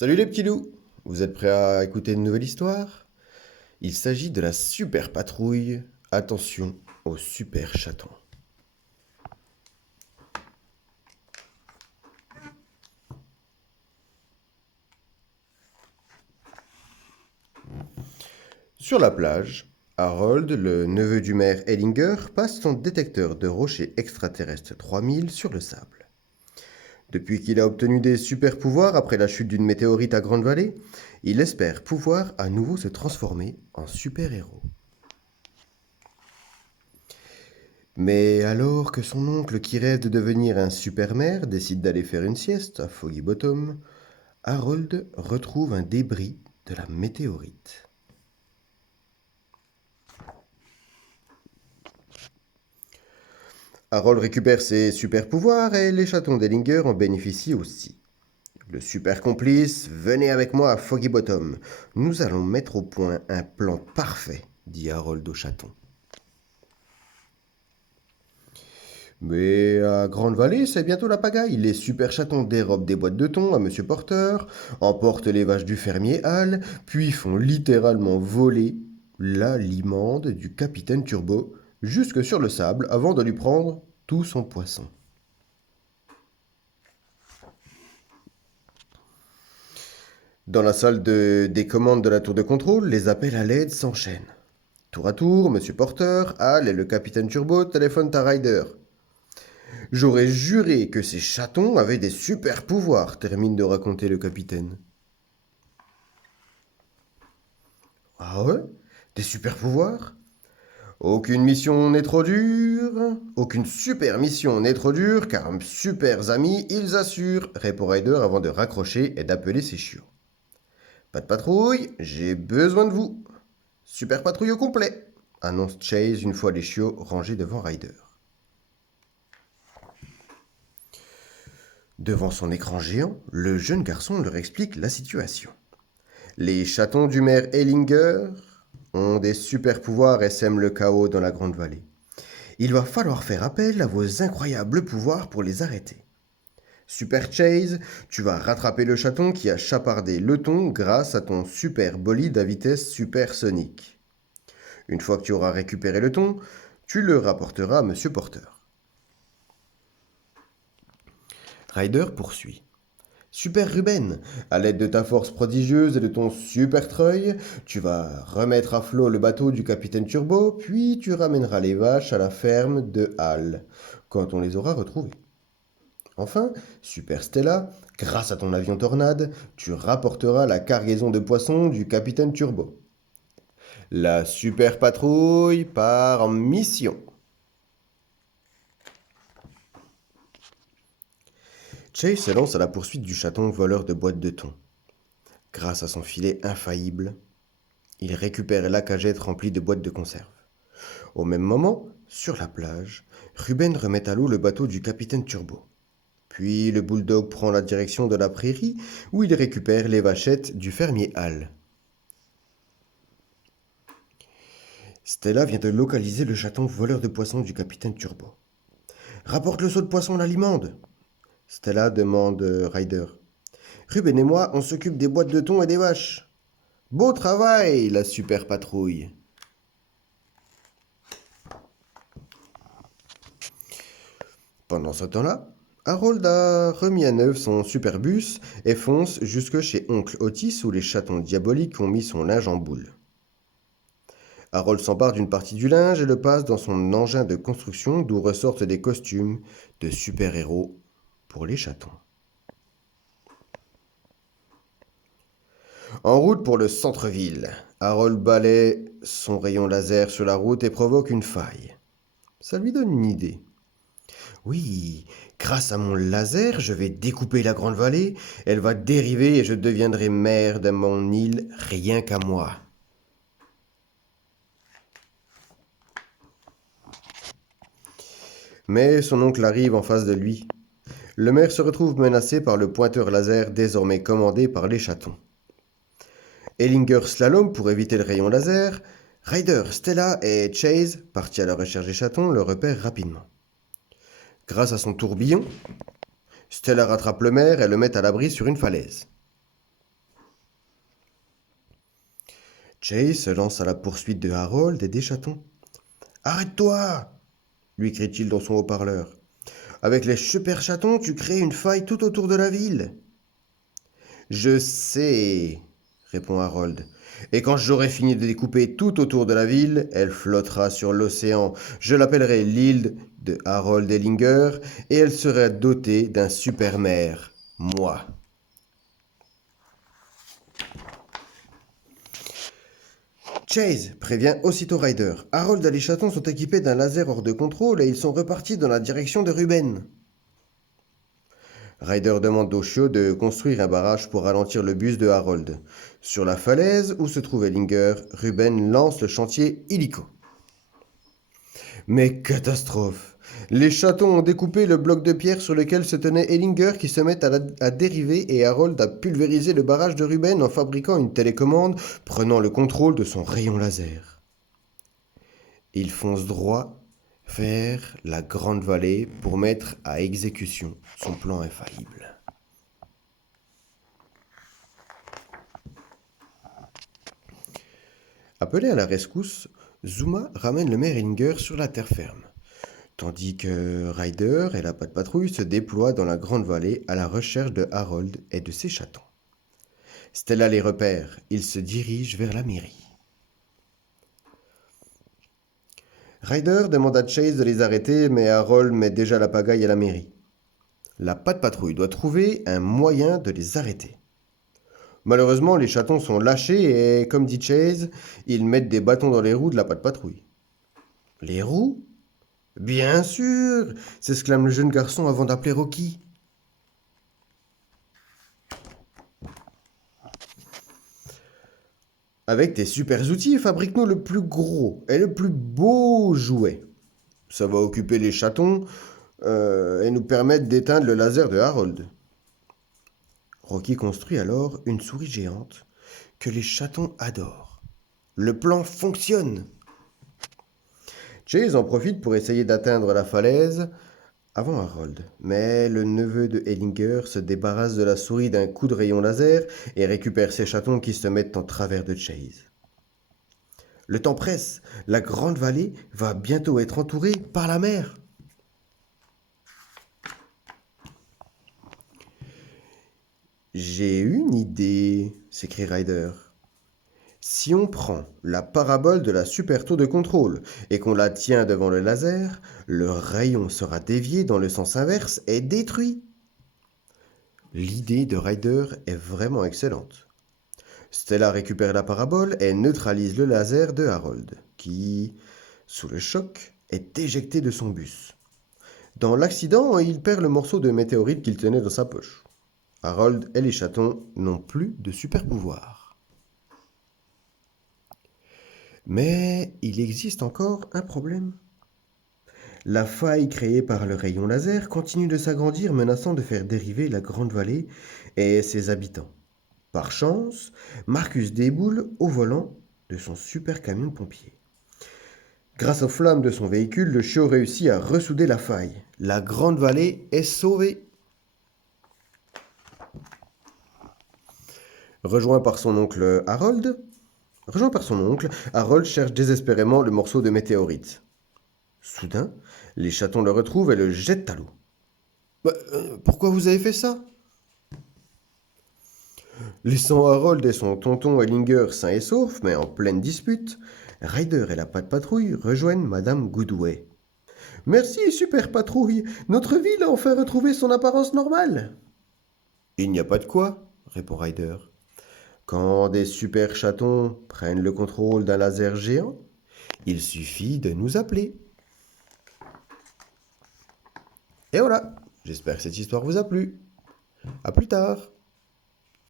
Salut les petits loups! Vous êtes prêts à écouter une nouvelle histoire? Il s'agit de la super patrouille. Attention aux super chatons. Sur la plage, Harold, le neveu du maire Ellinger, passe son détecteur de rochers extraterrestres 3000 sur le sable. Depuis qu'il a obtenu des super pouvoirs après la chute d'une météorite à Grande Vallée, il espère pouvoir à nouveau se transformer en super-héros. Mais alors que son oncle, qui rêve de devenir un super-maire, décide d'aller faire une sieste à Foggy Bottom, Harold retrouve un débris de la météorite. Harold récupère ses super-pouvoirs et les chatons d'Ellinger en bénéficient aussi. Le super complice, venez avec moi à Foggy Bottom. Nous allons mettre au point un plan parfait, dit Harold au chaton. Mais à Grande Vallée, c'est bientôt la pagaille. Les super chatons dérobent des boîtes de thon à Monsieur Porter, emportent les vaches du fermier Hal, puis font littéralement voler la limande du capitaine Turbo jusque sur le sable avant de lui prendre tout son poisson. Dans la salle des commandes de la tour de contrôle, les appels à l'aide s'enchaînent. Tour à tour, Monsieur Porter, Hal et le capitaine Turbo téléphonent à Ryder. J'aurais juré que ces chatons avaient des super pouvoirs, termine de raconter le capitaine. Ah ouais? Des super pouvoirs? Aucune mission n'est trop dure. Aucune super mission n'est trop dure, car super amis, ils assurent, répond Ryder avant de raccrocher et d'appeler ses chiots. Pas de patrouille, j'ai besoin de vous. Super patrouille au complet, annonce Chase une fois les chiots rangés devant Ryder. Devant son écran géant, le jeune garçon leur explique la situation. Les chatons du maire Ellinger ont des super pouvoirs et sèment le chaos dans la Grande Vallée. Il va falloir faire appel à vos incroyables pouvoirs pour les arrêter. Super Chase, tu vas rattraper le chaton qui a chapardé le thon grâce à ton super bolide à vitesse supersonique. Une fois que tu auras récupéré le thon, tu le rapporteras à Monsieur Porter. Ryder poursuit. Super Ruben, à l'aide de ta force prodigieuse et de ton super treuil, tu vas remettre à flot le bateau du capitaine Turbo, puis tu ramèneras les vaches à la ferme de Hal, quand on les aura retrouvées. Enfin, Super Stella, grâce à ton avion Tornade, tu rapporteras la cargaison de poissons du capitaine Turbo. La super patrouille part en mission. Chase se lance à la poursuite du chaton voleur de boîtes de thon. Grâce à son filet infaillible, il récupère la cagette remplie de boîtes de conserve. Au même moment, sur la plage, Ruben remet à l'eau le bateau du capitaine Turbo. Puis le bulldog prend la direction de la prairie où il récupère les vachettes du fermier Hal. Stella vient de localiser le chaton voleur de poissons du capitaine Turbo. Rapporte le seau de poisson à la limande. Stella demande Ryder. Ruben et moi, on s'occupe des boîtes de thon et des vaches. Beau travail, la super patrouille. Pendant ce temps-là, Harold a remis à neuf son superbus et fonce jusque chez Oncle Otis où les chatons diaboliques ont mis son linge en boule. Harold s'empare d'une partie du linge et le passe dans son engin de construction d'où ressortent des costumes de super-héros pour les chatons. En route pour le centre-ville, Harold balaie son rayon laser sur la route et provoque une faille. Ça lui donne une idée. Oui, grâce à mon laser, je vais découper la Grande Vallée, elle va dériver et je deviendrai maire de mon île rien qu'à moi. Mais son oncle arrive en face de lui. Le maire se retrouve menacé par le pointeur laser désormais commandé par les chatons. Ellinger slalom pour éviter le rayon laser. Ryder, Stella et Chase, partis à la recherche des chatons, le repèrent rapidement. Grâce à son tourbillon, Stella rattrape le maire et le met à l'abri sur une falaise. Chase se lance à la poursuite de Harold et des chatons. Arrête-toi lui crie-t-il dans son haut-parleur. Avec les super chatons, tu crées une faille tout autour de la ville. Je sais, répond Harold. Et quand j'aurai fini de découper tout autour de la ville, elle flottera sur l'océan. Je l'appellerai l'île de Harold Ellinger et elle sera dotée d'un super maire. Moi. Chase prévient aussitôt Ryder. Harold et les chatons sont équipés d'un laser hors de contrôle et ils sont repartis dans la direction de Ruben. Ryder demande au chiot de construire un barrage pour ralentir le bus de Harold. Sur la falaise où se trouvait Ellinger, Ruben lance le chantier illico. Mais catastrophe! Les chatons ont découpé le bloc de pierre sur lequel se tenait Ellinger qui se met à dériver et Harold a pulvérisé le barrage de Ruben en fabriquant une télécommande prenant le contrôle de son rayon laser. Il fonce droit vers la Grande Vallée pour mettre à exécution son plan infaillible. Appelé à la rescousse, Zuma ramène le maire Ellinger sur la terre ferme, tandis que Ryder et la patte patrouille se déploient dans la Grande Vallée à la recherche de Harold et de ses chatons. Stella les repère, ils se dirigent vers la mairie. Ryder demande à Chase de les arrêter, mais Harold met déjà la pagaille à la mairie. La patte patrouille doit trouver un moyen de les arrêter. Malheureusement, les chatons sont lâchés et, comme dit Chase, ils mettent des bâtons dans les roues de la patte patrouille. Les roues? Bien sûr, s'exclame le jeune garçon avant d'appeler Rocky. Avec tes super outils, fabrique-nous le plus gros et le plus beau jouet. Ça va occuper les chatons et nous permettre d'éteindre le laser de Harold. Rocky construit alors une souris géante que les chatons adorent. Le plan fonctionne. Chase en profite pour essayer d'atteindre la falaise avant Harold. Mais le neveu de Ellinger se débarrasse de la souris d'un coup de rayon laser et récupère ses chatons qui se mettent en travers de Chase. Le temps presse. La Grande Vallée va bientôt être entourée par la mer. J'ai une idée, s'écrie Ryder. Si on prend la parabole de la super tour de contrôle et qu'on la tient devant le laser, le rayon sera dévié dans le sens inverse et détruit. L'idée de Ryder est vraiment excellente. Stella récupère la parabole et neutralise le laser de Harold, qui, sous le choc, est éjecté de son bus. Dans l'accident, il perd le morceau de météorite qu'il tenait dans sa poche. Harold et les chatons n'ont plus de super pouvoir. Mais il existe encore un problème. La faille créée par le rayon laser continue de s'agrandir, menaçant de faire dériver la Grande Vallée et ses habitants. Par chance, Marcus déboule au volant de son super camion de pompier. Grâce aux flammes de son véhicule, le chiot réussit à ressouder la faille. La Grande Vallée est sauvée. Rejoint par son oncle, Harold cherche désespérément le morceau de météorite. Soudain, les chatons le retrouvent et le jettent à l'eau. Pourquoi vous avez fait ça? Laissant Harold et son tonton Ellinger sains et saufs, mais en pleine dispute, Ryder et la patte patrouille rejoignent Madame Goodway. Merci, super patrouille. Notre ville a enfin retrouvé son apparence normale. Il n'y a pas de quoi, répond Ryder. Quand des super chatons prennent le contrôle d'un laser géant, il suffit de nous appeler. Et voilà, j'espère que cette histoire vous a plu. À plus tard.